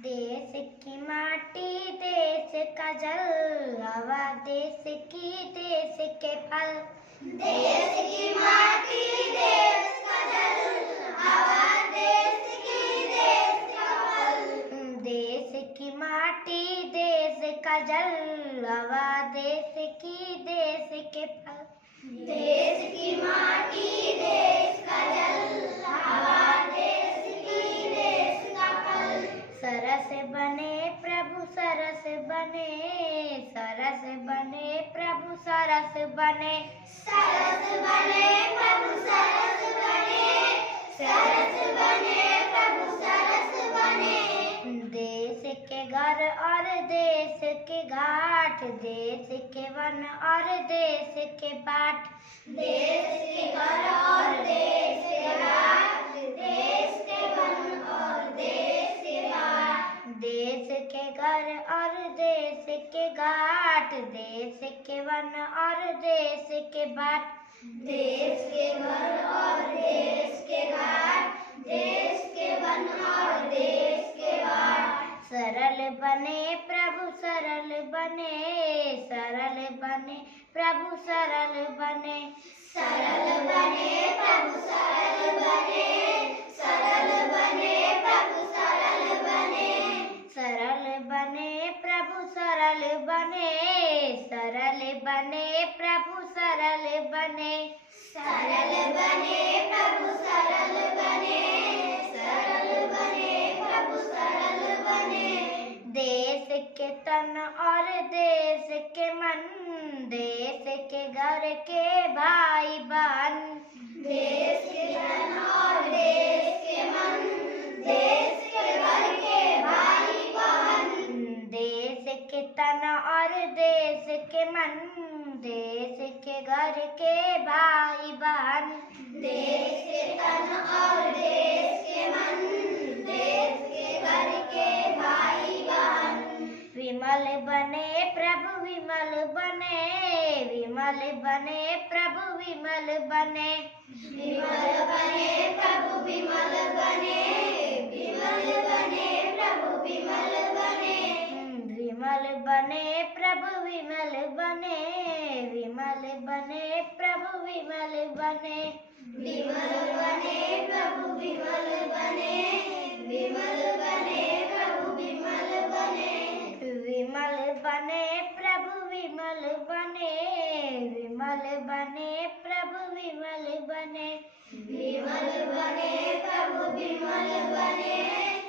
देश की माटी देश का जल, हवा देश की देश के फल। देश की माटी देश का जल, हवा देश की देश का फल। देश की माटी देश का जल, हवा देश की देश के फल। देश की माटी देश का जल, हवा देश की देश का फल। सरस बने प्रभु सरस बने, सरस बने प्रभु सरस बने। सरस बने प्रभु सरस बने, सरस बने प्रभु सरस बने। देश के घर और देश के घाट, देश के वन और देश के बाट। देश के घर और देश के घाट, देश के वन और देश के बाट। देश के घर और देश के घाट, देश के वन और देश के बाट। देश के घर और देश के घाट, देश के वन और देश के बाट। सरल बने प्रभु सरल बने, सरल बने प्रभु सरल बने। सरल बने प्रभु सरल बने, सरल बने प्रभु सरल बने। सरल बने प्रभु सरल बने, सरल बने प्रभु सरल बने। सरल बने प्रभु सरल बने, सरल बने प्रभु सरल बने। देश के तन और देश के मन, देश के घर के भाई बहन। देश के तन और देश के मन, देश के घर के भाई बहन। देश के तन और देश के मन, देश के घर के भाई बहन। देश के तन और देश के मन, देश के घर के भाई बहन। विमल बने प्रभु विमल बने, विमल बने प्रभु विमल बने। विमल बने प्रभु विमल बने, विमल बने प्रभु विमल बने। विमल बने प्रभु विमल बने, विमल बने प्रभु विमल बने। विमल बने प्रभु विमल बने, विमल बने प्रभु विमल बने। विमल बने प्रभु विमल बने, विमल बने प्रभु विमल बने। विमल बने प्रभु विमल बने।